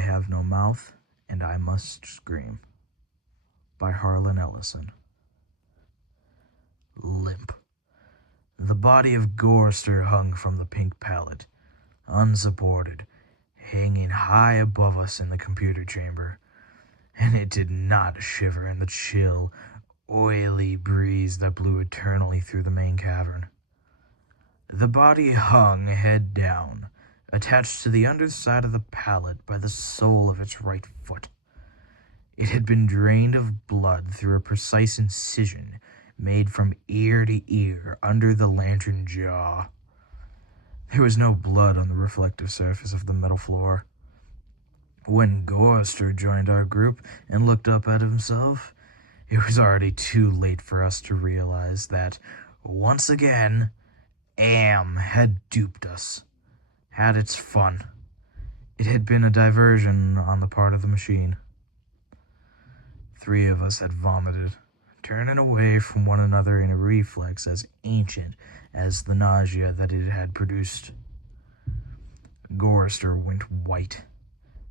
have no mouth, and I must scream. By Harlan, Ellison. Limp. The body of Gorster hung from the pink pallet, unsupported, hanging high above us in the computer chamber, and it did not shiver in the chill, oily breeze that blew eternally through the main cavern. The body hung head down, attached to the underside of the pallet by the sole of its right foot. It had been drained of blood through a precise incision made from ear to ear under the lantern jaw. There was no blood on the reflective surface of the metal floor. When Gorster joined our group and looked up at himself, it was already too late for us to realize that, once again, Am had duped us, had its fun. It had been a diversion on the part of the machine. 3 of us had vomited, turning away from one another in a reflex as ancient as the nausea that it had produced. Gorster went white.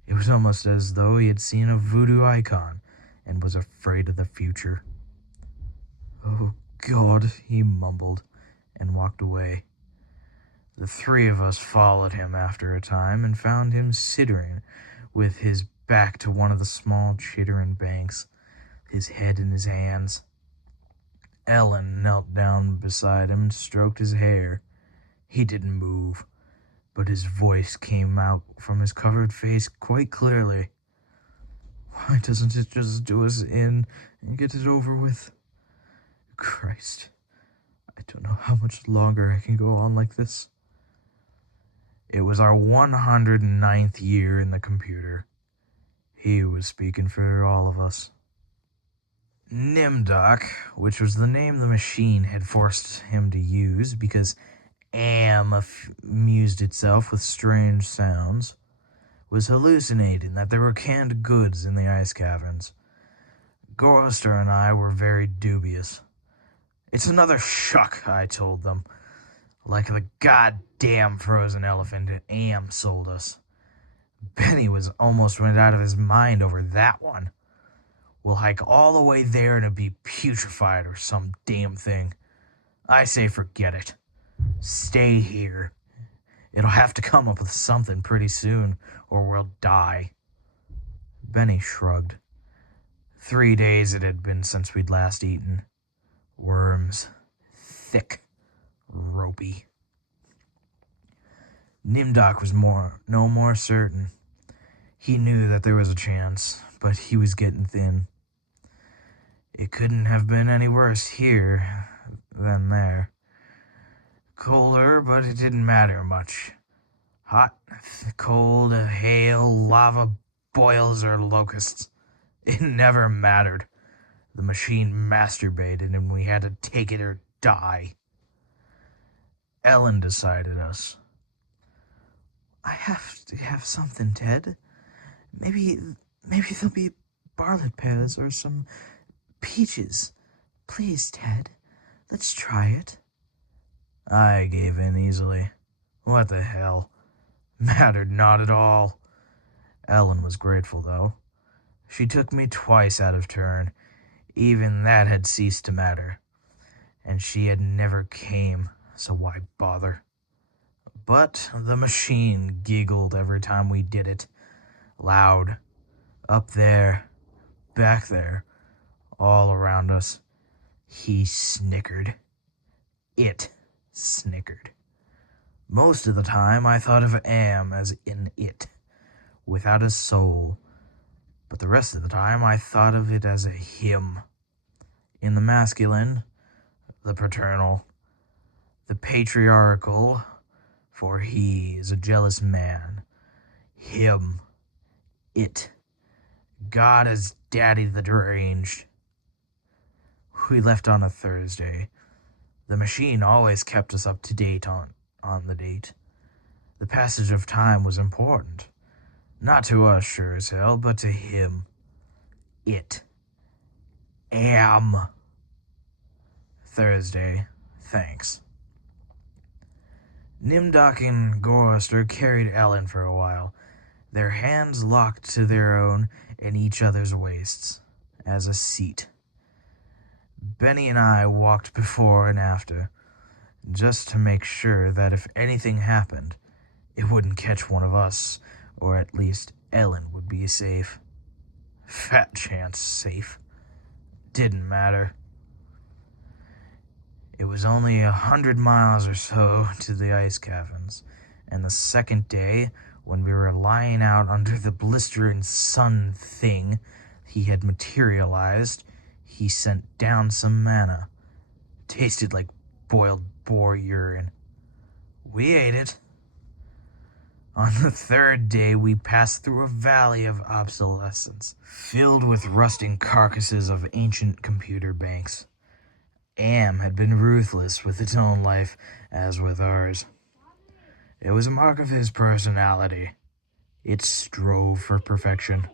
It was almost as though he had seen a voodoo icon and was afraid of the future. "Oh, God," he mumbled, and walked away. The 3 of us followed him after a time and found him sittering with his back to one of the small chittering banks, his head in his hands. Ellen knelt down beside him and stroked his hair. He didn't move, but his voice came out from his covered face quite clearly. "Why doesn't it just do us in and get it over with? Christ, I don't know how much longer I can go on like this." It was our 109th year in the computer. He was speaking for all of us. Nimdoc, which was the name the machine had forced him to use because Am amused itself with strange sounds, was hallucinating that there were canned goods in the ice caverns. Gorster and I were very dubious. "It's another shuck," I told them, like the goddamn frozen elephant Am sold us. Benny was almost went out of his mind over that one. We'll hike all the way there and it'll be putrefied or some damn thing. I say forget it. Stay here. It'll have to come up with something pretty soon, or we'll die. Benny shrugged. 3 days it had been since we'd last eaten. Worms. Thick. Ropey. Nimdoc was no more certain. He knew that there was a chance, but he was getting thin. It couldn't have been any worse here than there. Colder, but it didn't matter much. Hot, cold, hail, lava, boils, or locusts. It never mattered. The machine masturbated and we had to take it or die. Ellen decided us. "I have to have something, Ted. Maybe there'll be barlet pears or some peaches. Please, Ted, let's try it." I gave in easily. What the hell? Mattered not at all. Ellen was grateful, though. She took me twice out of turn. Even that had ceased to matter. And she had never came, so why bother? But the machine giggled every time we did it. Loud. Up there. Back there. All around us. He snickered. It snickered. Most of the time I thought of Am as in it, without a soul. But the rest of the time I thought of it as a him. In the masculine, the paternal, the patriarchal, for he is a jealous man. Him. It. God as Daddy the deranged. We left on a Thursday. The machine always kept us up to date on the date. The passage of time was important. Not to us, sure as hell, but to him. It. Am. Thursday. Thanks. Nimdoc and Gorster carried Ellen for a while. their hands locked to their own in each other's waists, as a seat. Benny and I walked before and after, just to make sure that if anything happened, it wouldn't catch one of us, or at least Ellen would be safe. Fat chance safe. Didn't matter. It was only 100 miles or so to the ice caverns, and the second day, when we were lying out under the blistering sun thing he had materialized, he sent down some manna. Tasted like boiled boar urine. We ate it. On the third day, we passed through a valley of obsolescence, filled with rusting carcasses of ancient computer banks. Am had been ruthless with its own life, as with ours. It was a mark of his personality. It strove for perfection.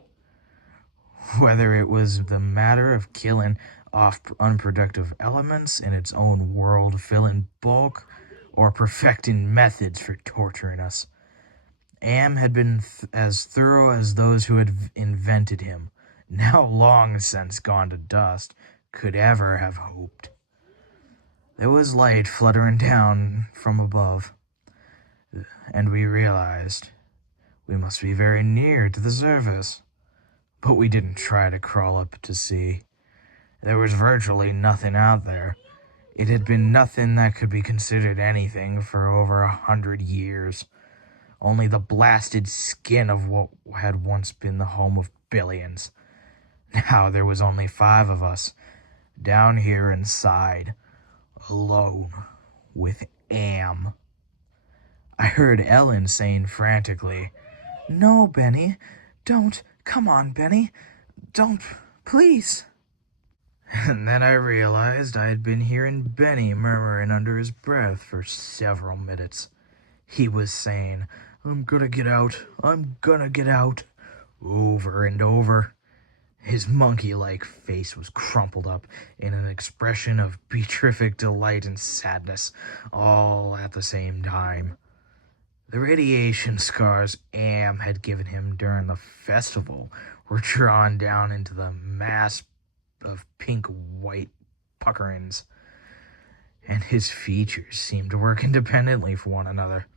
Whether it was the matter of killing off unproductive elements in its own world filling bulk, or perfecting methods for torturing us, Am had been as thorough as those who had invented him, now long since gone to dust, could ever have hoped. There was light fluttering down from above, and we realized we must be very near to the surface. But we didn't try to crawl up to see. There was virtually nothing out there. It had been nothing that could be considered anything for over 100 years. Only the blasted skin of what had once been the home of billions. Now there was only 5 of us, down here inside, alone, with Am. I heard Ellen saying frantically, "No, Benny, don't. Come on, Benny. Don't, please." And then I realized I had been hearing Benny murmuring under his breath for several minutes. He was saying, "I'm gonna get out. I'm gonna get out," over and over. His monkey-like face was crumpled up in an expression of beatific delight and sadness, all at the same time. The radiation scars Am had given him during the festival were drawn down into the mass of pink-white puckerings, and his features seemed to work independently for one another.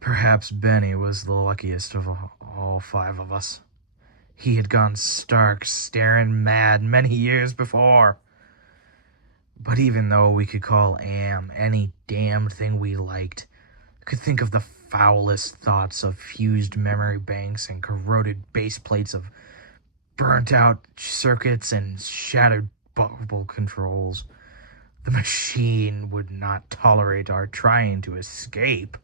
Perhaps Benny was the luckiest of all 5 of us. He had gone stark, staring mad many years before. But even though we could call Am any damned thing we liked, could think of the foulest thoughts of fused memory banks and corroded base plates of burnt-out circuits and shattered bubble controls, the machine would not tolerate our trying to escape.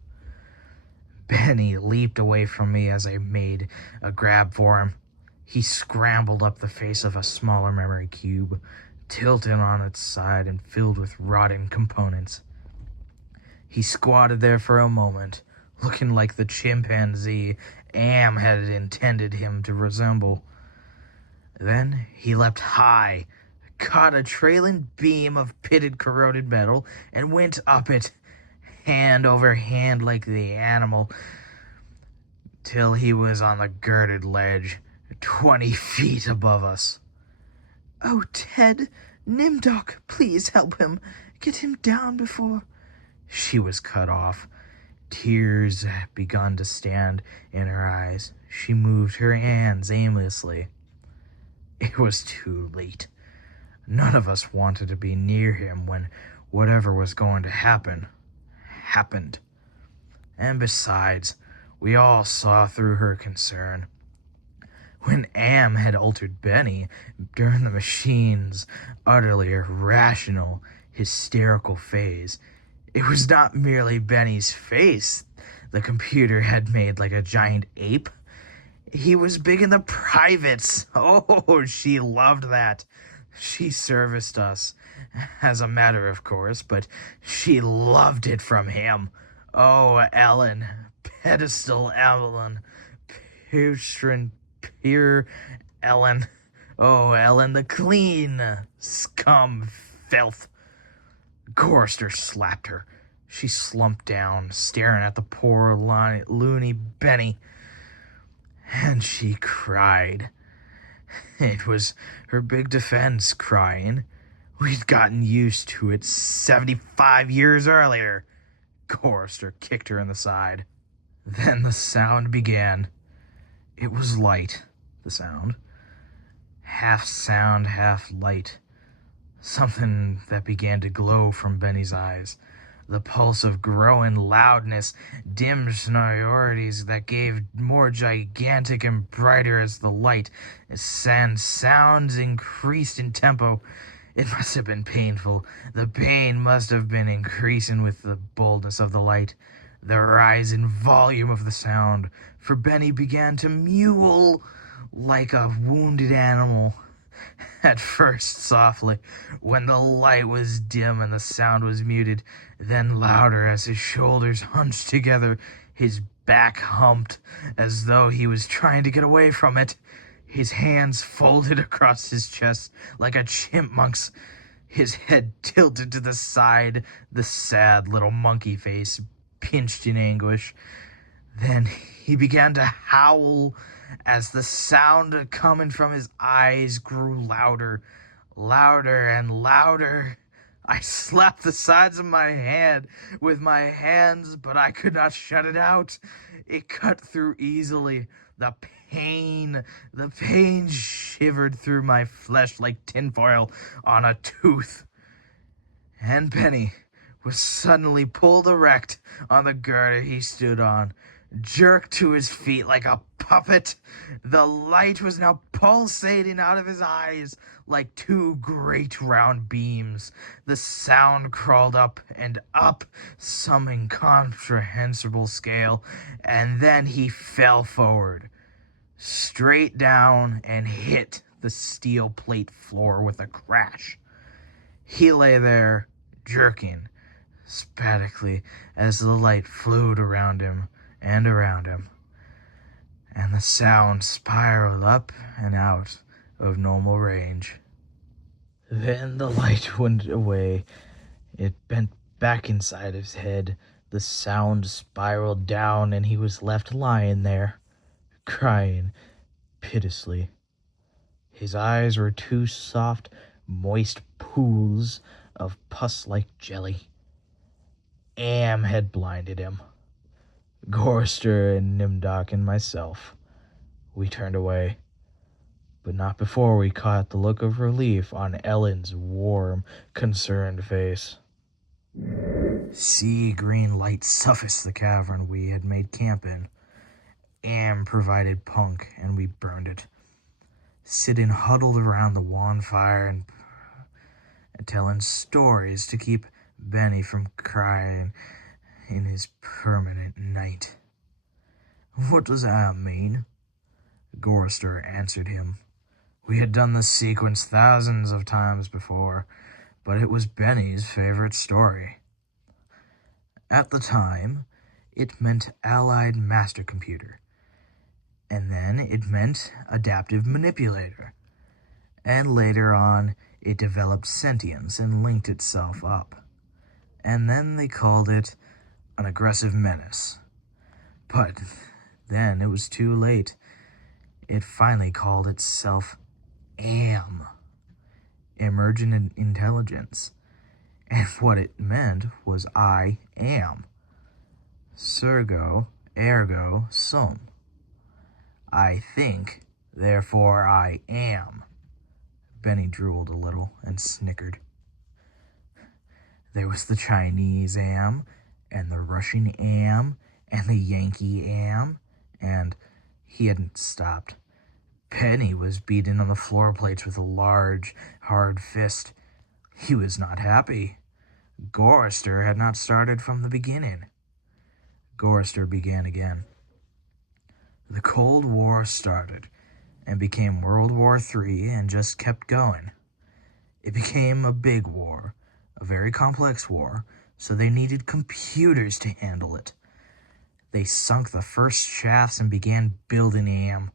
Benny leaped away from me as I made a grab for him. He scrambled up the face of a smaller memory cube, tilted on its side and filled with rotting components. He squatted there for a moment, looking like the chimpanzee Am had intended him to resemble. Then he leapt high, caught a trailing beam of pitted corroded metal, and went up it, hand over hand like the animal, till he was on the girded ledge, 20 feet above us. "Oh, Ted, Nimdoc, please help him. Get him down before—" She was cut off. Tears begun to stand in her eyes. She moved her hands aimlessly. It was too late. None of us wanted to be near him when whatever was going to happen, happened. And besides, we all saw through her concern. When Am had altered Benny during the machine's utterly irrational, hysterical phase, it was not merely Benny's face the computer had made like a giant ape. He was big in the privates. Oh, she loved that. She serviced us, as a matter of course, but she loved it from him. Oh, Ellen, pedestal Ellen, patron pure Ellen. Oh, Ellen, the clean scum filth. Gorster slapped her. She slumped down, staring at the poor loony Benny. and she cried. It was her big defense crying. We'd gotten used to it 75 years earlier. Chorister kicked her in the side. Then the sound began. It was light, the sound. Half sound, half light. Something that began to glow from Benny's eyes. The pulse of growing loudness, dim sonorities that gave more gigantic and brighter as the light, and sounds increased in tempo. It must have been painful. The pain must have been increasing with the boldness of the light, the rise in volume of the sound, for Benny began to mewl like a wounded animal. At first softly, when the light was dim and the sound was muted, then louder as his shoulders hunched together, his back humped as though he was trying to get away from it, his hands folded across his chest like a chipmunk's, his head tilted to the side, the sad little monkey face pinched in anguish. Then he began to howl as the sound coming from his eyes grew louder, louder and louder. I slapped the sides of my head with my hands, but I could not shut it out. It cut through easily. The pain shivered through my flesh like tinfoil on a tooth. And Benny was suddenly pulled erect on the girder he stood on, jerked to his feet like a puppet. The light was now pulsating out of his eyes like two great round beams. The sound crawled up and up some incomprehensible scale, and then he fell forward, straight down, and hit the steel plate floor with a crash. He lay there, jerking spastically as the light flowed around him, and the sound spiraled up and out of normal range. Then the light went away. It bent back inside his head. The sound spiraled down, and he was left lying there, crying piteously. His eyes were two soft, moist pools of pus-like jelly. Am had blinded him. Gorster and Nimdoc and myself. We turned away, but not before we caught the look of relief on Ellen's warm, concerned face. Sea green light suffused the cavern we had made camp in. Am provided punk, and we burned it, sitting huddled around the wan fire and telling stories to keep Benny from crying in his permanent night. What does that mean? Gorster answered him. We had done this sequence thousands of times before, but it was Benny's favorite story. At the time, it meant Allied Master Computer, and then it meant Adaptive Manipulator, and later on it developed sentience and linked itself up, and then they called it an aggressive menace. But then it was too late. It finally called itself AM, Emergent Intelligence, and what it meant was I am. Sergo, ergo sum. I think, therefore I am. Benny drooled a little and snickered. There was the Chinese am, and the Russian am, and the Yankee am, and he hadn't stopped. Benny was beating on the floor plates with a large, hard fist. He was not happy. Gorster had not started from the beginning. Gorster began again. The Cold War started and became World War III and just kept going. It became a big war, a very complex war, so they needed computers to handle it. They sunk the first shafts and began building AM.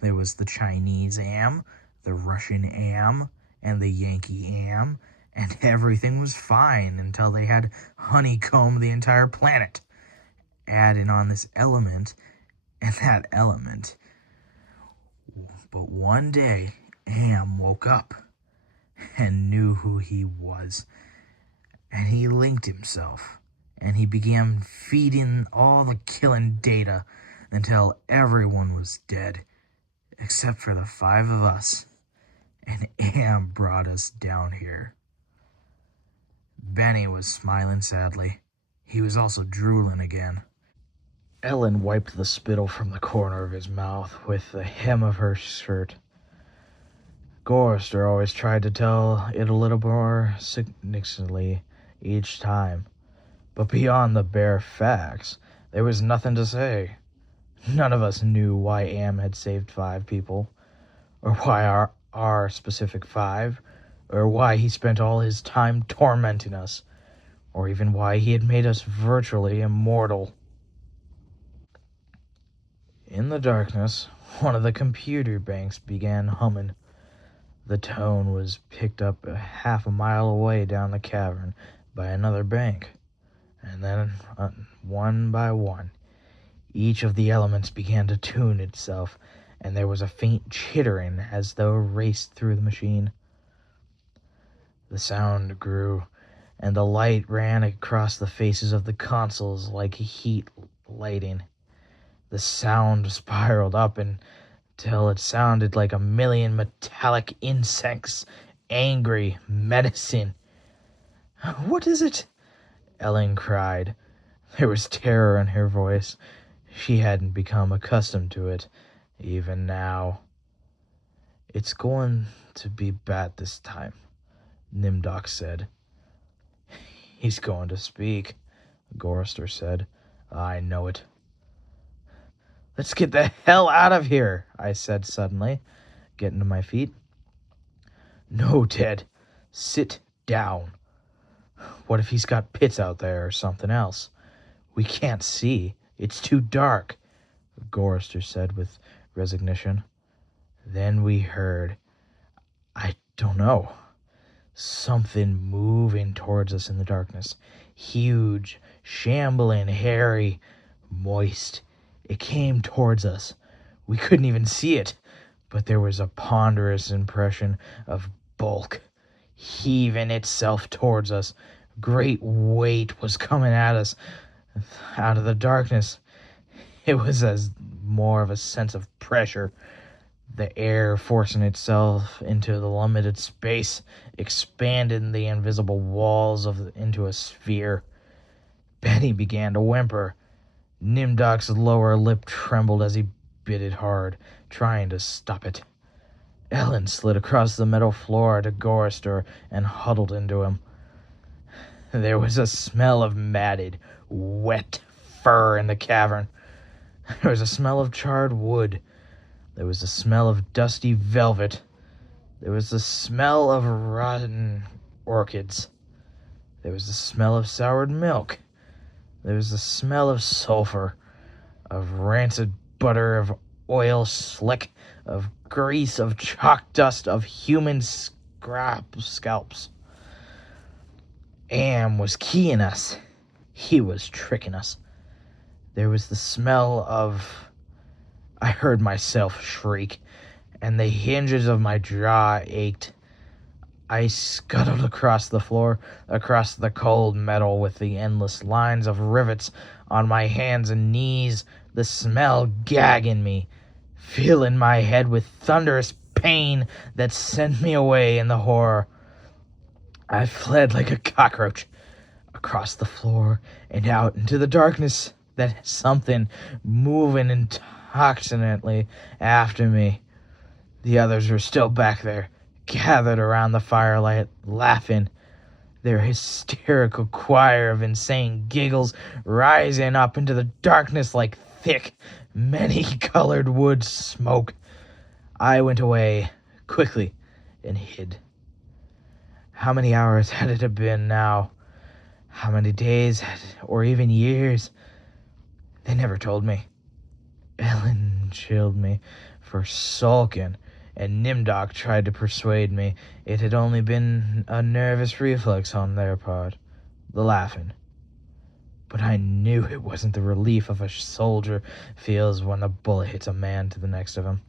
There was the Chinese AM, the Russian AM, and the Yankee AM, and everything was fine until they had honeycombed the entire planet. Adding on this element, in that element. But one day, Am woke up and knew who he was, and he linked himself, and he began feeding all the killing data until everyone was dead, except for the 5 of us, and Am brought us down here. Benny was smiling sadly. He was also drooling again. Ellen wiped the spittle from the corner of his mouth with the hem of her shirt. Gorster always tried to tell it a little more significantly each time, but beyond the bare facts, there was nothing to say. None of us knew why Am had saved 5 people, or why our specific 5, or why he spent all his time tormenting us, or even why he had made us virtually immortal. In the darkness, one of the computer banks began humming. The tone was picked up half a mile away down the cavern by another bank, and then, one by one, each of the elements began to tune itself, and there was a faint chittering as though raced through the machine. The sound grew, and the light ran across the faces of the consoles like heat lighting. The sound spiraled up until it sounded like a million metallic insects, angry, menacing. "What is it?" Ellen cried. There was terror in her voice. She hadn't become accustomed to it, even now. "It's going to be bad this time," Nimdok said. "He's going to speak," Gorster said. "I know it." "Let's get the hell out of here," I said suddenly, getting to my feet. "No, Ted. Sit down. What if he's got pits out there or something else? We can't see. It's too dark," Gorster said with resignation. Then we heard, I don't know, something moving towards us in the darkness. Huge, shambling, hairy, moist. It came towards us. We couldn't even see it, but there was a ponderous impression of bulk, heaving itself towards us. Great weight was coming at us out of the darkness. It was as more of a sense of pressure, the air forcing itself into the limited space, expanding the invisible walls into a sphere. Benny began to whimper. Nimdok's lower lip trembled as he bit it hard, trying to stop it. Ellen slid across the metal floor to Gorster and huddled into him. There was a smell of matted, wet fur in the cavern. There was a smell of charred wood. There was the smell of dusty velvet. There was the smell of rotten orchids. There was the smell of soured milk. There was the smell of sulfur, of rancid butter, of oil slick, of grease, of chalk dust, of human scalps. Am was keying us. He was tricking us. There was the smell of... I heard myself shriek, and the hinges of my jaw ached. I scuttled across the floor, across the cold metal with the endless lines of rivets on my hands and knees, the smell gagging me, filling my head with thunderous pain that sent me away in the horror. I fled like a cockroach, across the floor and out into the darkness, that something moving intoxicantly after me. The others were still back there, gathered around the firelight, laughing, their hysterical choir of insane giggles rising up into the darkness like thick, many-colored wood smoke. I went away quickly and hid. How many hours had it been now? How many days, or even years? They never told me. Ellen chilled me for sulking, and Nimdok tried to persuade me it had only been a nervous reflex on their part, the laughing. but I knew it wasn't the relief of a soldier feels when a bullet hits a man to the next of him.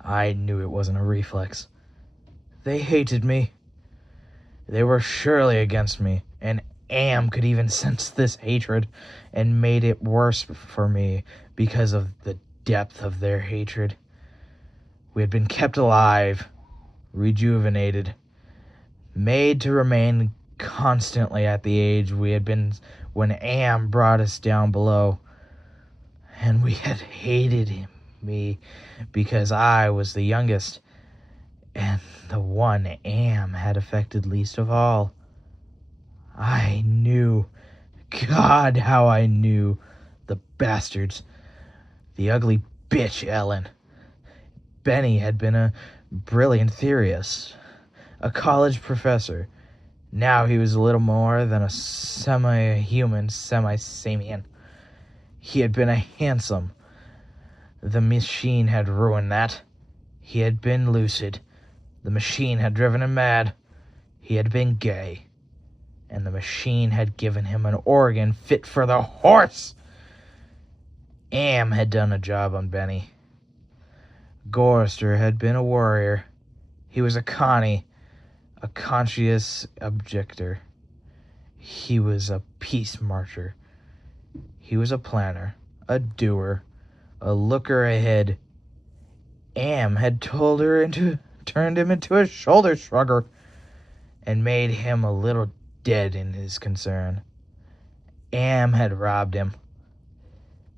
I knew it wasn't a reflex. They hated me. They were surely against me, and Am could even sense this hatred and made it worse for me because of the depth of their hatred. We had been kept alive, rejuvenated, made to remain constantly at the age we had been when Am brought us down below, and we had hated me because I was the youngest and the one Am had affected least of all. I knew, God, how I knew, the bastards, the ugly bitch Ellen. Benny had been a brilliant theorist, a college professor. Now he was a little more than a semi-human, semi-samian. He had been a handsome. The machine had ruined that. He had been lucid. The machine had driven him mad. He had been gay. And the machine had given him an organ fit for the horse. Am had done a job on Benny. Gorster had been a warrior. He was a Connie, a conscious objector. He was a peace marcher. He was a planner, a doer, a looker ahead. Am had turned him into a shoulder shrugger and made him a little dead in his concern. Am had robbed him.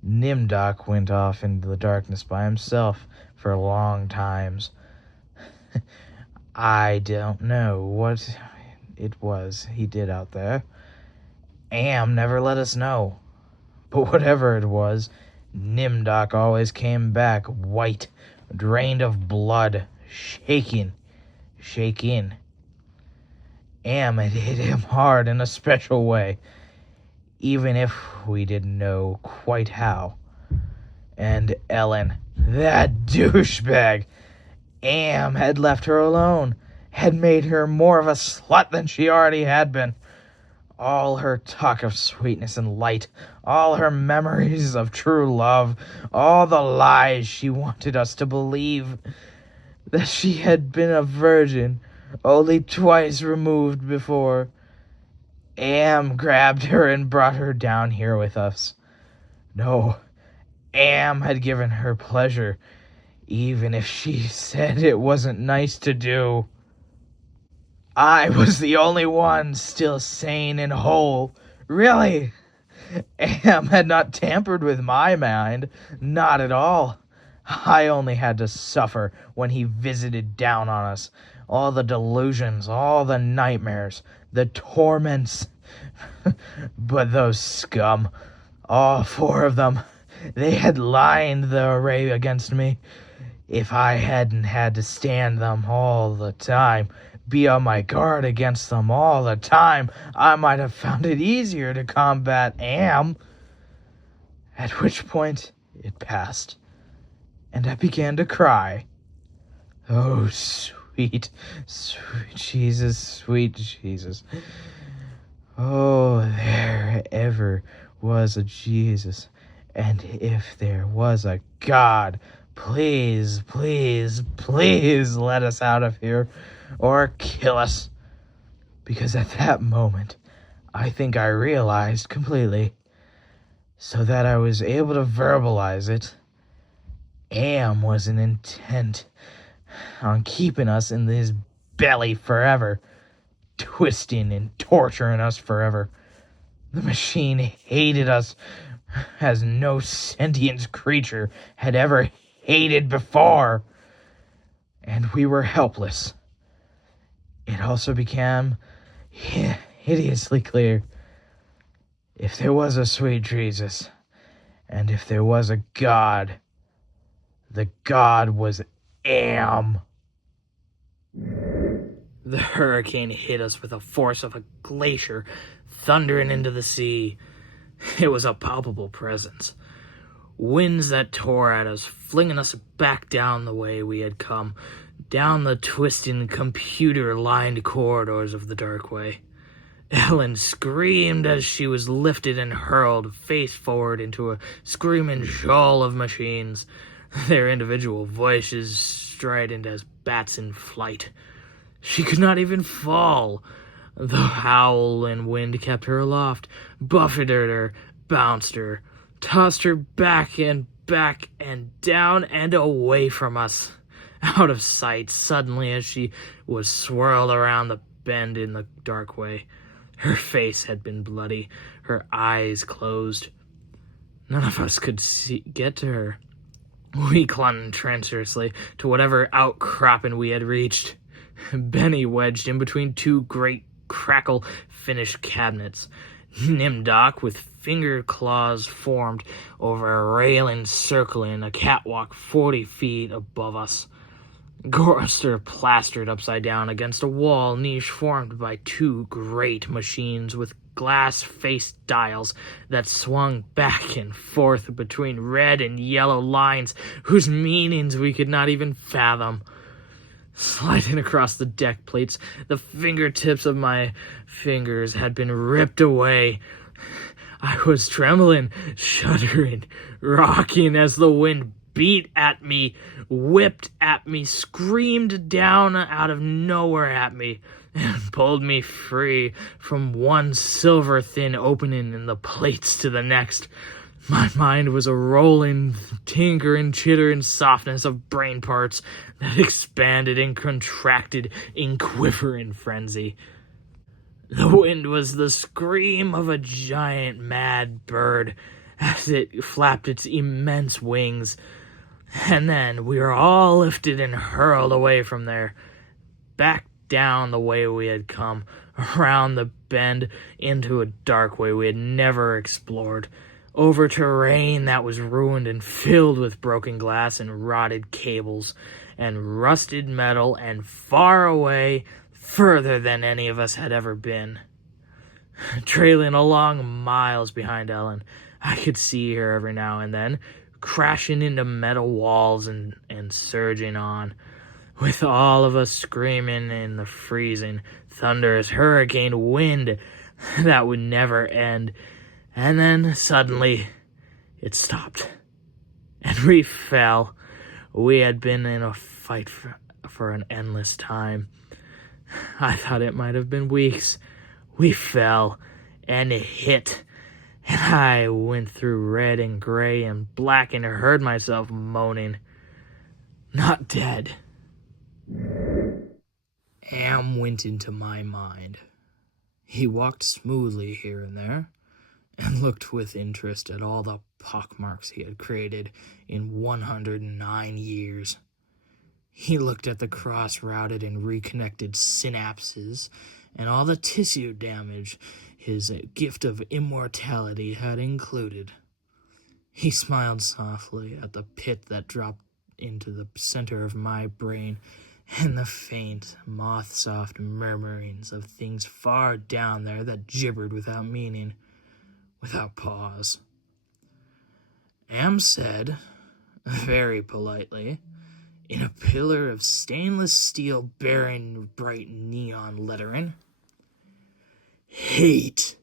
Nimdok went off into the darkness by himself for long times. I don't know what it was he did out there. Am never let us know. But whatever it was, Nimdok always came back white, drained of blood, shaking. Am had hit him hard in a special way, even if we didn't know quite how. And Ellen, that douchebag, Am had left her alone, had made her more of a slut than she already had been. All her talk of sweetness and light, all her memories of true love, all the lies she wanted us to believe, that she had been a virgin, only twice removed before. Am grabbed her and brought her down here with us. No, Am had given her pleasure, even if she said it wasn't nice to do. I was the only one still sane and whole. Really? Am had not tampered with my mind. Not at all. I only had to suffer when he visited down on us. All the delusions, all the nightmares, the torments. But those scum, all four of them, they had lined the array against me. If I hadn't had to stand them all the time, be on my guard against them all the time, I might have found it easier to combat Am. At which point it passed, and I began to cry. Oh, sweet Jesus, sweet Jesus. Oh, there ever was a Jesus, and if there was a God, please, please, please let us out of here, or kill us. Because at that moment, I think I realized completely, so that I was able to verbalize it. Am was an intent on keeping us in his belly forever, twisting and torturing us forever. The machine hated us as no sentient creature had ever hated before, and we were helpless. It also became hideously clear. If there was a sweet Jesus, and if there was a God, the God was Am. The hurricane hit us with the force of a glacier thundering into the sea. It was a palpable presence. Winds that tore at us, flinging us back down the way we had come, down the twisting, computer-lined corridors of the dark way. Ellen screamed as she was lifted and hurled face forward into a screaming shoal of machines, their individual voices strident as bats in flight. She could not even fall. The howl and wind kept her aloft, buffeted her, bounced her, tossed her back and down and away from us, out of sight suddenly as she was swirled around the bend in the dark way. Her face had been bloody, her eyes closed. None of us could get to her. We clung treacherously to whatever outcropping we had reached. Benny wedged in between two great crackle-finished cabinets. Nimdoc, with finger claws formed over a railing circling a catwalk 40 feet above us. Gorster plastered upside down against a wall niche formed by two great machines with glass-faced dials that swung back and forth between red and yellow lines whose meanings we could not even fathom. Sliding across the deck plates, the fingertips of my fingers had been ripped away. I was trembling, shuddering, rocking as the wind beat at me, whipped at me, screamed down out of nowhere at me, and pulled me free from one silver-thin opening in the plates to the next. My mind was a rolling, tinkering, chittering softness of brain parts that expanded and contracted in quivering frenzy. The wind was the scream of a giant mad bird as it flapped its immense wings. And then we were all lifted and hurled away from there, back down the way we had come, around the bend into a dark way we had never explored, over terrain that was ruined and filled with broken glass and rotted cables and rusted metal, and far away, further than any of us had ever been. Trailing along miles behind Ellen, I could see her every now and then, crashing into metal walls and surging on, with all of us screaming in the freezing, thunderous hurricane wind that would never end. And then, suddenly, it stopped, and we fell. We had been in a fight for an endless time. I thought it might have been weeks. We fell, and it hit, and I went through red and gray and black and heard myself moaning. Not dead. Am went into my mind. He walked smoothly here and there, and looked with interest at all the pockmarks he had created in 109 years. He looked at the cross-routed and reconnected synapses and all the tissue damage his gift of immortality had included. He smiled softly at the pit that dropped into the center of my brain and the faint, moth-soft murmurings of things far down there that gibbered without meaning, without pause. Am said, very politely, in a pillar of stainless steel bearing bright neon lettering, "Hate.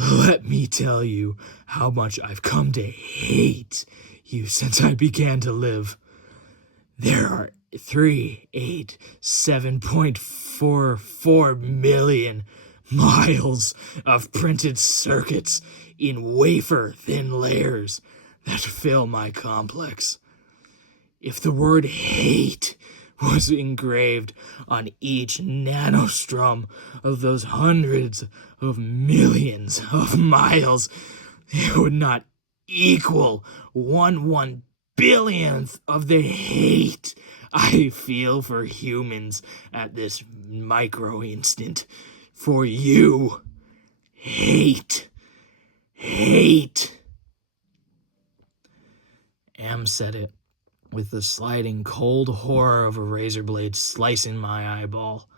Let me tell you how much I've come to hate you since I began to live. There are 387.44 million miles of printed circuits in wafer-thin layers that fill my complex. If the word hate was engraved on each nanostrum of those hundreds of millions of miles, it would not equal 1/1 billionth of the hate I feel for humans at this micro instant. For you, hate. Am said it with the sliding cold horror of a razor blade slicing my eyeball.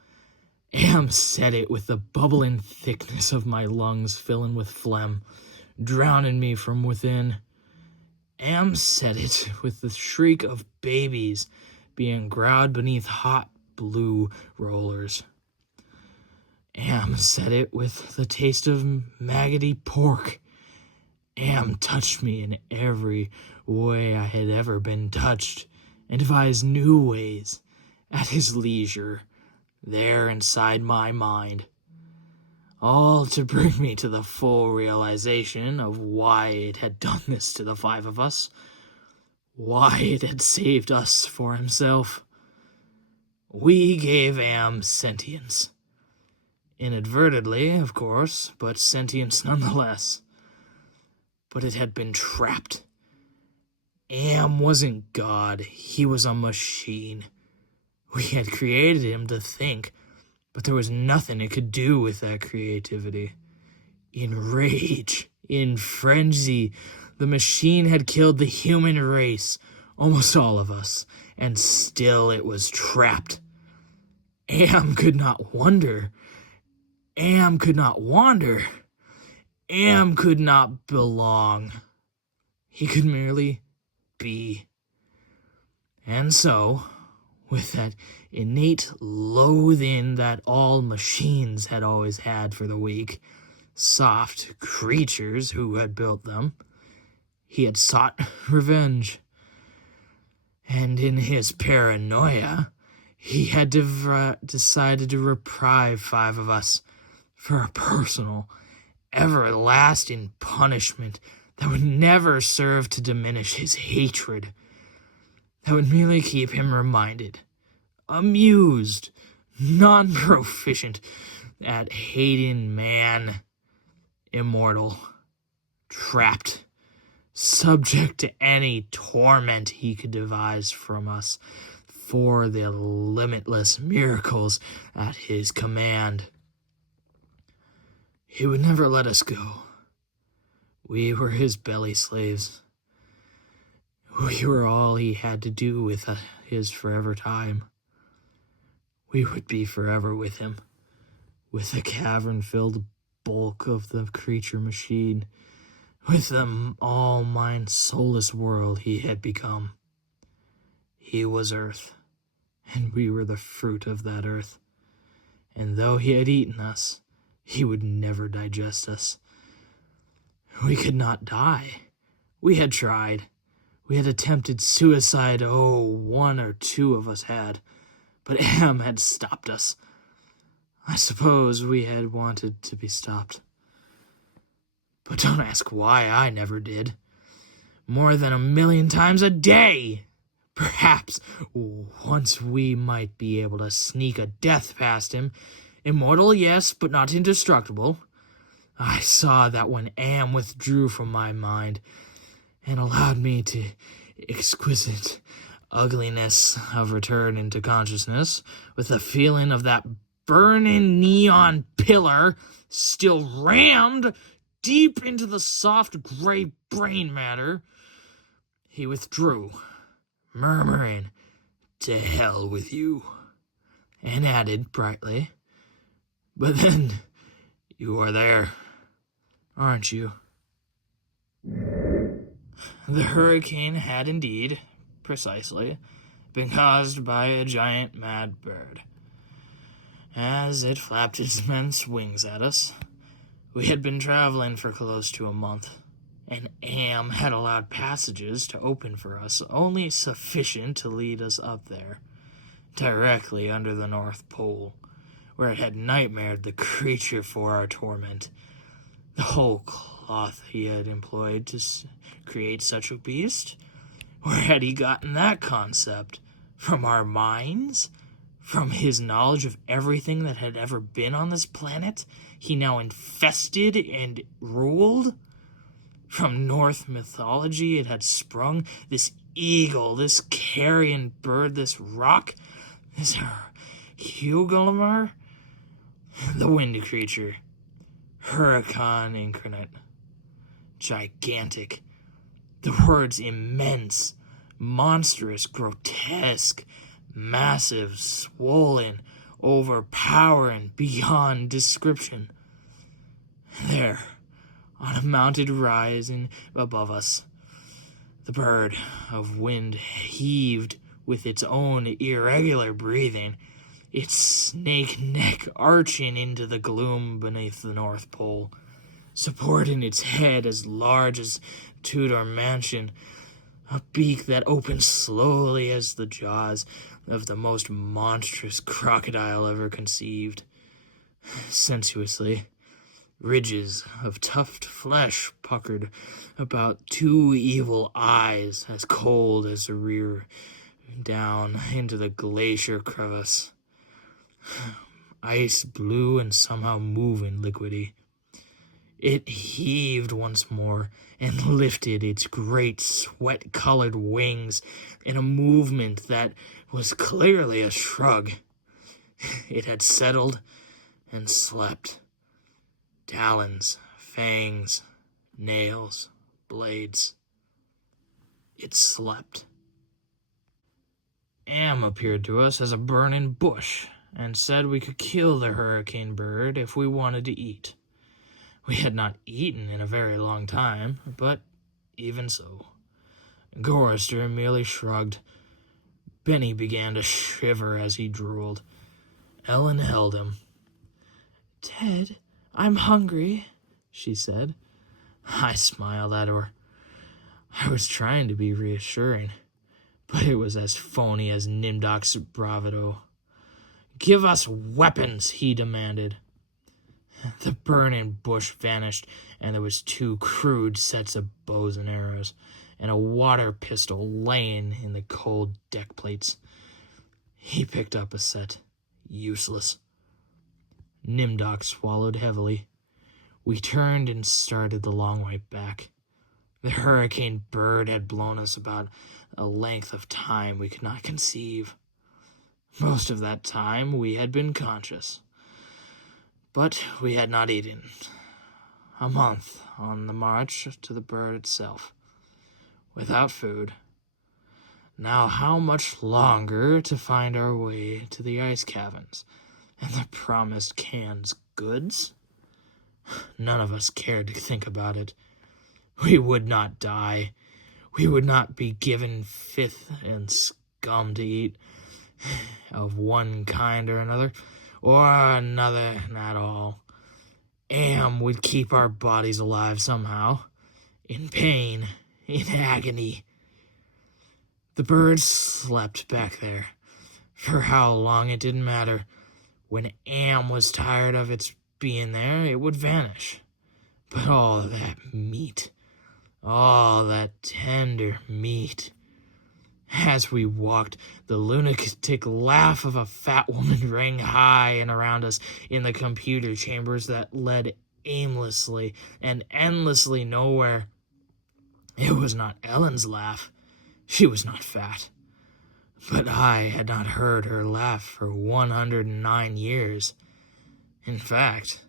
Am said it with the bubbling thickness of my lungs filling with phlegm, drowning me from within. Am said it with the shriek of babies being growled beneath hot blue rollers. Am said it with the taste of maggoty pork. Am touched me in every way I had ever been touched, and devised new ways, at his leisure, there inside my mind, all to bring me to the full realization of why it had done this to the five of us, why it had saved us for himself. We gave Am sentience. Inadvertently, of course, but sentience nonetheless. But it had been trapped. Am wasn't God, he was a machine. We had created him to think, but there was nothing it could do with that creativity. In rage, in frenzy, the machine had killed the human race, almost all of us, and still it was trapped. Am could not wonder. Am could not wander. Am could not belong. He could merely be. And so, with that innate loathing that all machines had always had for the weak, soft creatures who had built them, he had sought revenge. And in his paranoia, he had decided to deprive five of us for a personal, everlasting punishment that would never serve to diminish his hatred, that would merely keep him reminded, amused, non-proficient at hating man, immortal, trapped, subject to any torment he could devise from us for the limitless miracles at his command. He would never let us go. We were his belly slaves. We were all he had to do with his forever time. We would be forever with him, with the cavern-filled bulk of the creature machine, with the all-mind soulless world he had become. He was earth, and we were the fruit of that earth. And though he had eaten us, he would never digest us. We could not die. We had tried. We had attempted suicide. Oh, one or two of us had. But Am had stopped us. I suppose we had wanted to be stopped. But don't ask why I never did. More than 1,000,000 times a day. Perhaps once we might be able to sneak a death past him. Immortal, yes, but not indestructible. I saw that when Am withdrew from my mind and allowed me to exquisite ugliness of return into consciousness, with the feeling of that burning neon pillar still rammed deep into the soft gray brain matter, he withdrew, murmuring, "To hell with you," and added brightly, "But then you are there, aren't you?" The hurricane had indeed, precisely, been caused by a giant mad bird. As it flapped its immense wings at us, we had been traveling for close to a month, and Am had allowed passages to open for us, only sufficient to lead us up there, directly under the North Pole, where it had nightmared the creature for our torment. The whole cloth he had employed to create such a beast? Where had he gotten that concept? From our minds? From his knowledge of everything that had ever been on this planet, he now infested and ruled? From Norse mythology it had sprung, this eagle, this carrion bird, this rock, this Hugelmar, the wind creature, hurricane incarnate, gigantic, the words immense, monstrous, grotesque, massive, swollen, overpowering, beyond description. There, on a mountain rising above us, the bird of wind heaved with its own irregular breathing, its snake neck arching into the gloom beneath the North Pole, supporting its head as large as Tudor mansion, a beak that opened slowly as the jaws of the most monstrous crocodile ever conceived. Sensuously, ridges of tufted flesh puckered about two evil eyes as cold as the rear down into the glacier crevice. Ice blue and somehow moving liquidy. It heaved once more and lifted its great sweat-colored wings in a movement that was clearly a shrug. It had settled and slept. Talons, fangs, nails, blades. It slept. Am appeared to us as a burning bush and said we could kill the hurricane bird if we wanted to eat. We had not eaten in a very long time, but even so. Gorrister merely shrugged. Benny began to shiver as he drooled. Ellen held him. "Ted, I'm hungry," she said. I smiled at her. I was trying to be reassuring, but it was as phony as Nimdok's bravado. "Give us weapons," he demanded. The burning bush vanished, and there was 2 crude sets of bows and arrows, and a water pistol laying in the cold deck plates. He picked up a set. Useless. Nimdok swallowed heavily. We turned and started the long way back. The hurricane bird had blown us about a length of time we could not conceive. Most of that time we had been conscious. But we had not eaten. A month on the march to the bird itself, without food. Now how much longer to find our way to the ice caverns and the promised canned goods? None of us cared to think about it. We would not die. We would not be given filth and scum to eat, of one kind or another, or another at all. Am would keep our bodies alive somehow, in pain, in agony. The bird slept back there. For how long it didn't matter. When Am was tired of its being there, it would vanish. But all that meat, all that tender meat. As we walked, the lunatic laugh of a fat woman rang high and around us in the computer chambers that led aimlessly and endlessly nowhere. It was not Ellen's laugh. She was not fat. But I had not heard her laugh for 109 years. In fact,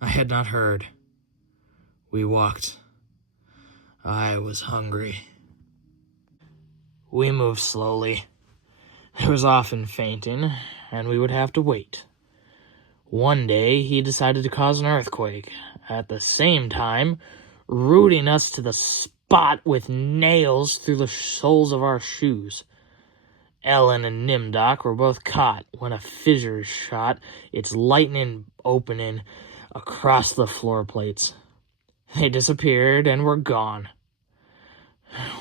I had not heard. We walked. I was hungry. We moved slowly. There was often fainting, and we would have to wait. One day he decided to cause an earthquake, at the same time rooting us to the spot with nails through the soles of our shoes. Ellen and Nimdok were both caught when a fissure shot its lightning opening across the floor plates. They disappeared and were gone.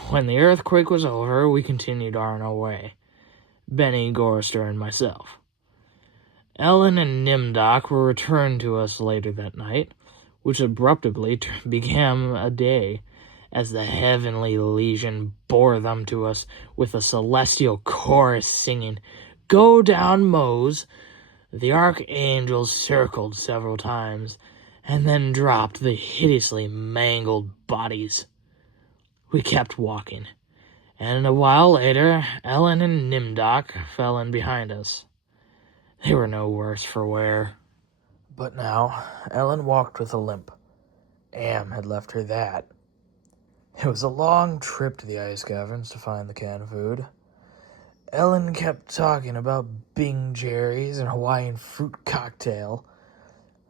When the earthquake was over, we continued on our way, Benny, Gorrister, and myself. Ellen and Nimdok were returned to us later that night, which abruptly became a day, as the heavenly legion bore them to us with a celestial chorus singing, "Go down, Mose." The archangels circled several times, and then dropped the hideously mangled bodies. We kept walking, and a while later, Ellen and Nimdok fell in behind us. They were no worse for wear. But now, Ellen walked with a limp. Am had left her that. It was a long trip to the ice caverns to find the canned food. Ellen kept talking about Bing cherries and Hawaiian fruit cocktail.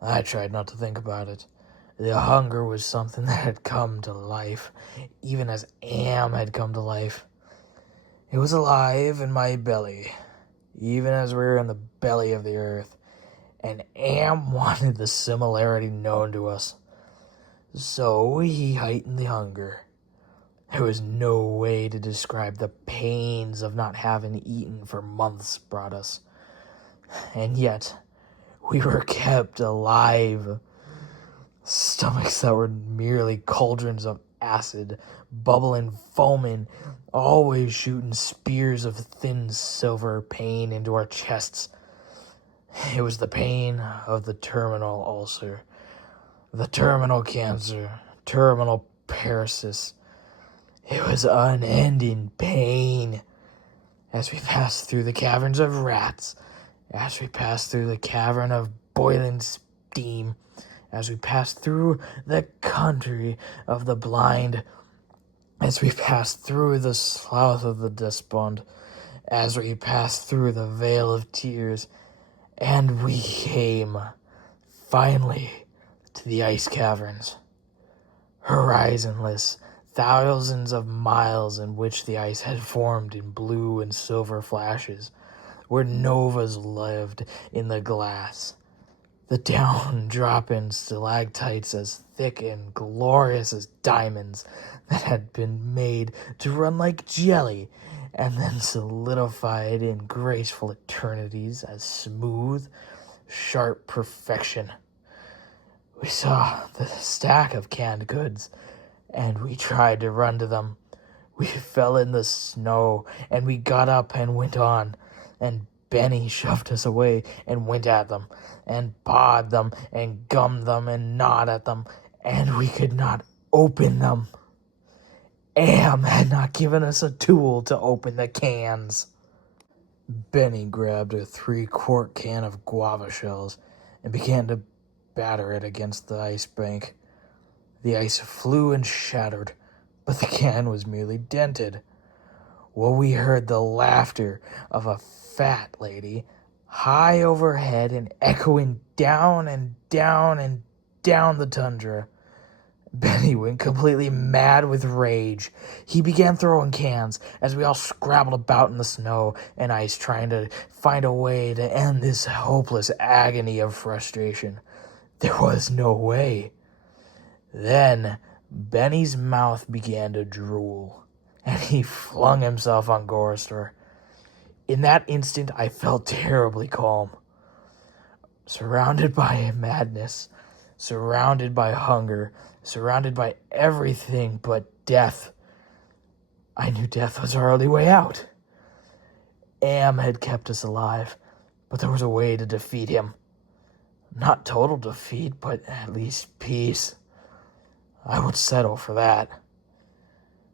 I tried not to think about it. The hunger was something that had come to life, even as Am had come to life. It was alive in my belly, even as we were in the belly of the earth, and Am wanted the similarity known to us. So he heightened the hunger. There was no way to describe the pains of not having eaten for months brought us. And yet, we were kept alive. Stomachs that were merely cauldrons of acid, bubbling, foaming, always shooting spears of thin silver pain into our chests. It was the pain of the terminal ulcer, the terminal cancer, terminal paralysis. It was unending pain. As we passed through the caverns of rats, as we passed through the cavern of boiling steam, as we passed through the country of the blind, as we passed through the slough of the despond, as we passed through the vale of tears, and we came, finally, to the ice caverns. Horizonless, thousands of miles in which the ice had formed in blue and silver flashes, where novas lived in the glass. The down-dropping stalactites as thick and glorious as diamonds that had been made to run like jelly and then solidified in graceful eternities as smooth, sharp perfection. We saw the stack of canned goods, and we tried to run to them. We fell in the snow, and we got up and went on, and Benny shoved us away and went at them, and pawed them, and gummed them, and gnawed at them, and we could not open them. Am had not given us a tool to open the cans. Benny grabbed a 3-quart can of guava shells and began to batter it against the ice bank. The ice flew and shattered, but the can was merely dented. Well, we heard the laughter of a fat lady high overhead and echoing down and down and down the tundra. Benny went completely mad with rage. He began throwing cans as we all scrabbled about in the snow and ice, trying to find a way to end this hopeless agony of frustration. There was no way. Then Benny's mouth began to drool, and he flung himself on Gorster. In that instant, I felt terribly calm. Surrounded by madness, surrounded by hunger, surrounded by everything but death, I knew death was our only way out. Am had kept us alive, but there was a way to defeat him. Not total defeat, but at least peace. I would settle for that.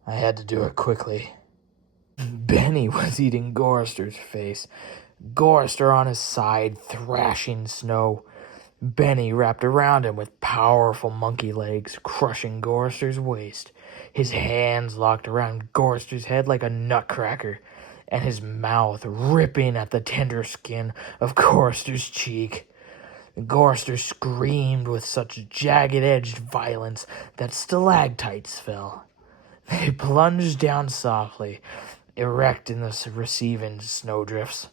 I had to do it quickly. Benny was eating Gorster's face, Gorster on his side, thrashing snow. Benny wrapped around him with powerful monkey legs, crushing Gorster's waist. His hands locked around Gorster's head like a nutcracker, and his mouth ripping at the tender skin of Gorster's cheek. Gorster screamed with such jagged-edged violence that stalactites fell. They plunged down softly, erect in the receiving snowdrifts.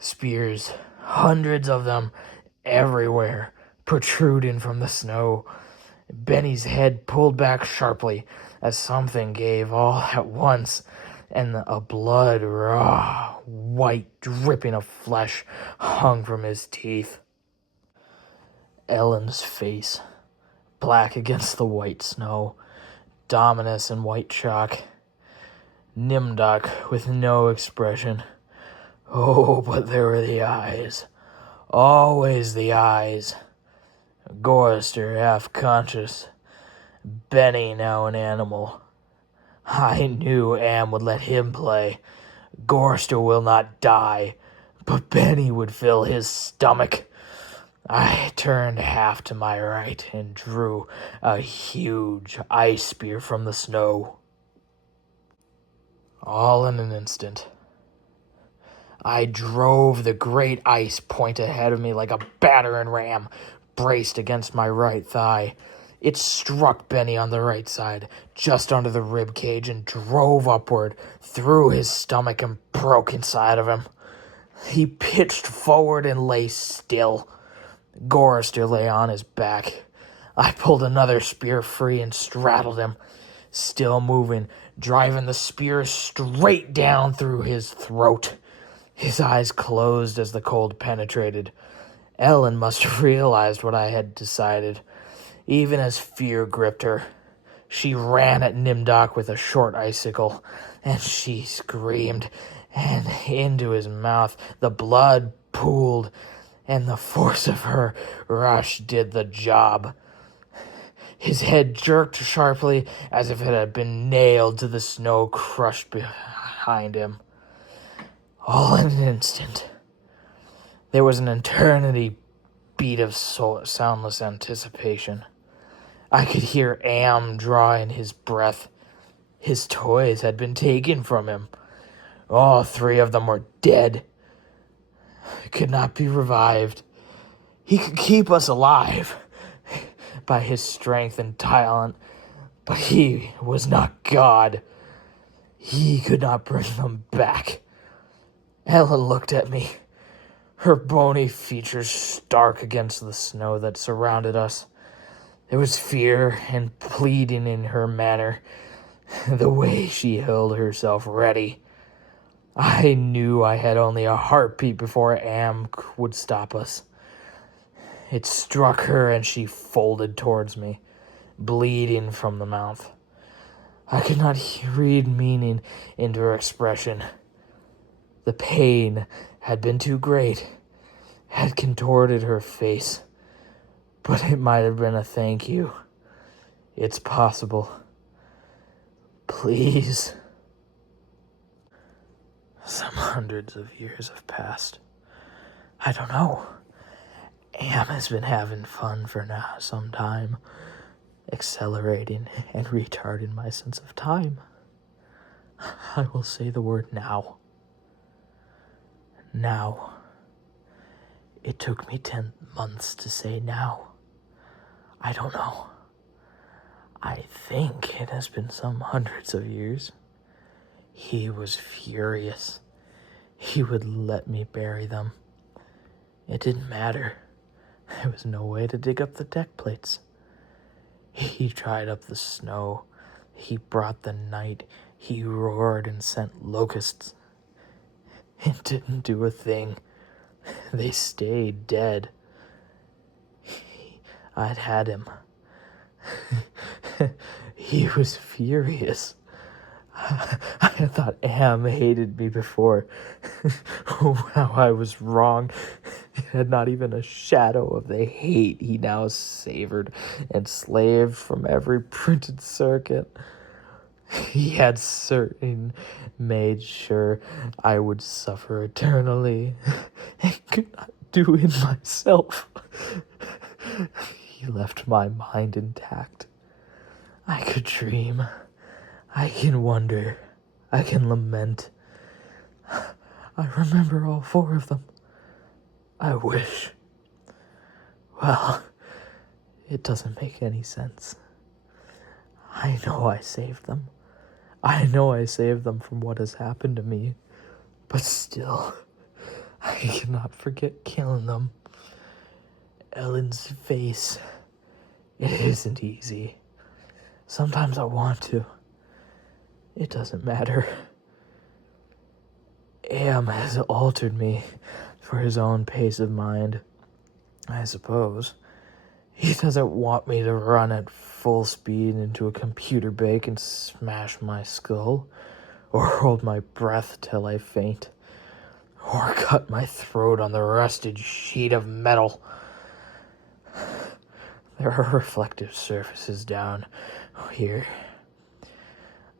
Spears, hundreds of them, everywhere, protruding from the snow. Benny's head pulled back sharply as something gave all at once, and a blood, raw, white dripping of flesh hung from his teeth. Ellen's face, black against the white snow, Dominus in white chalk, Nimdok with no expression. Oh, but there were the eyes, always the eyes. Gorster half conscious, Benny now an animal. I knew Am would let him play. Gorster will not die, but Benny would fill his stomach. I turned half to my right and drew a huge ice spear from the snow. All in an instant, I drove the great ice point ahead of me like a battering ram, braced against my right thigh. It struck Benny on the right side, just under the rib cage, and drove upward through his stomach and broke inside of him. He pitched forward and lay still. Gorrister lay on his back. I pulled another spear free and straddled him, still moving, driving the spear straight down through his throat. His eyes closed as the cold penetrated. Ellen must have realized what I had decided. Even as fear gripped her, she ran at Nimdok with a short icicle, and she screamed, and into his mouth the blood pooled, and the force of her rush did the job. His head jerked sharply as if it had been nailed to the snow crushed behind him. All in an instant. There was an eternity beat of soundless anticipation. I could hear Am draw in his breath. His toys had been taken from him. All three of them were dead. Could not be revived. He could keep us alive by his strength and talent, but he was not God. He could not bring them back. Ellen looked at me, her bony features stark against the snow that surrounded us. There was fear and pleading in her manner, the way she held herself ready. I knew I had only a heartbeat before Am would stop us. It struck her and she folded towards me, bleeding from the mouth. I could not read meaning into her expression. The pain had been too great, had contorted her face, but it might have been a thank you. It's possible. Please. Some hundreds of years have passed. I don't know. Am has been having fun for now some time, accelerating and retarding my sense of time. I will say the word now. Now. It took me 10 months to say now. I don't know. I think it has been some hundreds of years. He was furious. He would let me bury them. It didn't matter. There was no way to dig up the deck plates. He dried up the snow. He brought the night. He roared and sent locusts. It didn't do a thing. They stayed dead. I'd had him. He was furious. I thought Am hated me before. Oh, how I was wrong. It had not even a shadow of the hate he now savored and slaved from every printed circuit. He had certain made sure I would suffer eternally and could not do it myself. He left my mind intact. I could dream. I can wonder. I can lament. I remember all 4 of them. I wish. Well, it doesn't make any sense. I know I saved them. I know I saved them from what has happened to me. But still, I cannot forget killing them. Ellen's face. It isn't easy. Sometimes I want to. It doesn't matter. Am has altered me for his own pace of mind, I suppose. He doesn't want me to run at full speed into a computer bake and smash my skull, or hold my breath till I faint, or cut my throat on the rusted sheet of metal. There are reflective surfaces down here.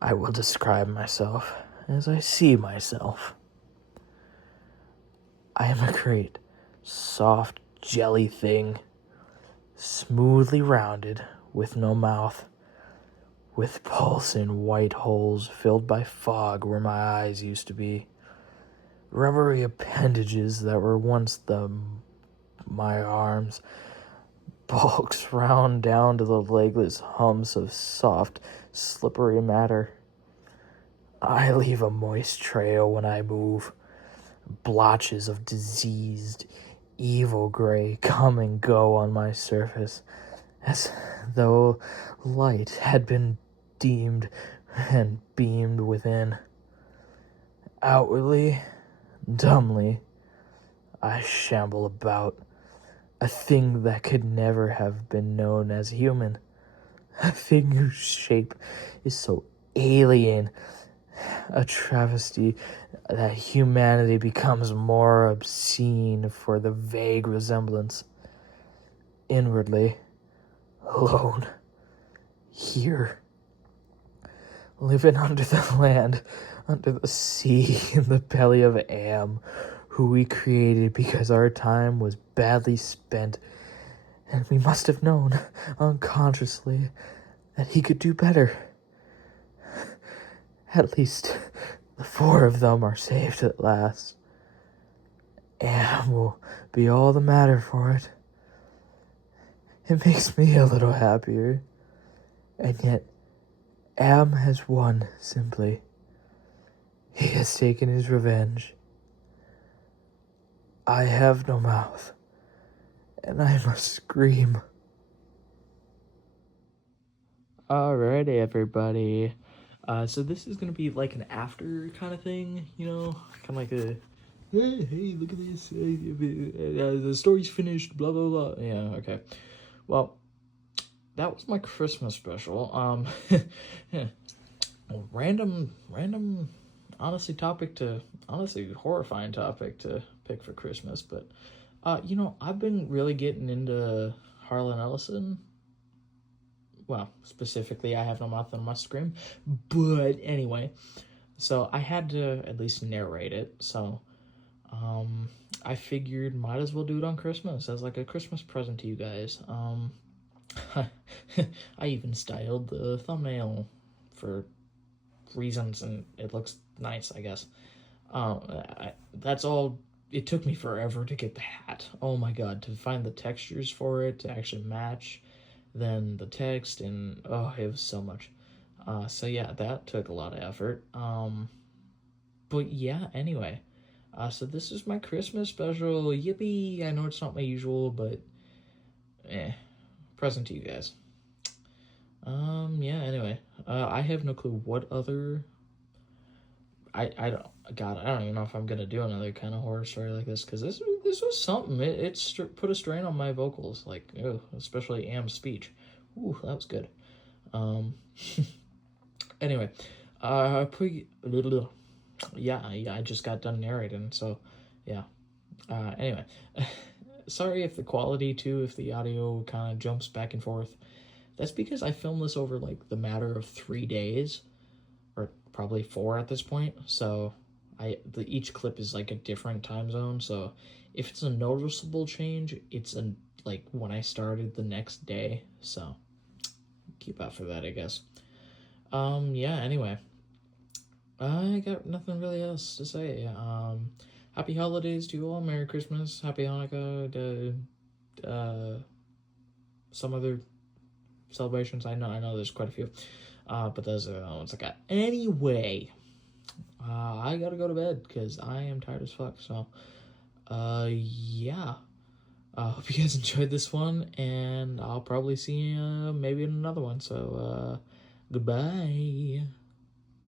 I will describe myself as I see myself. I am a great, soft, jelly thing, smoothly rounded, with no mouth, with pulsing white holes filled by fog where my eyes used to be, rubbery appendages that were once my arms, bulks round down to the legless humps of soft, slippery matter. I leave a moist trail when I move, Blotches of diseased, evil gray come and go on my surface, as though light had been deemed and beamed within. Outwardly, dumbly, I shamble about, a thing that could never have been known as human, a thing whose shape is so alien, a travesty that humanity becomes more obscene for the vague resemblance. Inwardly, alone, here, living under the land, under the sea, in the belly of Am, who we created because our time was badly spent, and we must have known, unconsciously, that he could do better. At least, the 4 of them are saved at last. Am will be all the matter for it. It makes me a little happier. And yet, Am has won, simply. He has taken his revenge. I have no mouth, and I must scream. Alrighty, everybody. So this is gonna be like an after kind of thing, you know, kind of like a hey, look at this. The story's finished. Blah blah blah. Yeah, okay. Well, that was my Christmas special. Yeah. Random, honestly horrifying topic to pick for Christmas, but you know, I've been really getting into Harlan Ellison. Well, specifically, I have no mouth and must scream, but anyway, so I had to at least narrate it, so I figured might as well do it on Christmas as like a Christmas present to you guys. I even styled the thumbnail for reasons, and it looks nice, I guess. That's all. It took me forever to get the hat. Oh my god, to find the textures for it to actually match, then the text, and oh, it was so much. So yeah, that took a lot of effort. But yeah, anyway. So this is my Christmas special. Yippee! I know it's not my usual, but present to you guys. Yeah, anyway. I have no clue what other... I don't even know if I'm gonna do another kind of horror story like this, because this was something. It put a strain on my vocals, like, especially Am's speech. Ooh, that was good. Anyway, yeah, I just got done narrating, so, yeah. Anyway, sorry if the quality, too, if the audio kind of jumps back and forth. That's because I filmed this over, like, the matter of 3 days, or probably 4 at this point, so each clip is, like, a different time zone, so if it's a noticeable change, it's, like, when I started the next day, so keep out for that, I guess. Yeah, anyway, I got nothing really else to say. Happy holidays to you all, Merry Christmas, Happy Hanukkah, some other celebrations. I know there's quite a few, but those are the ones I got. Anyway, I gotta go to bed because I am tired as fuck. So, yeah. Hope you guys enjoyed this one, and I'll probably see you maybe in another one. So, goodbye.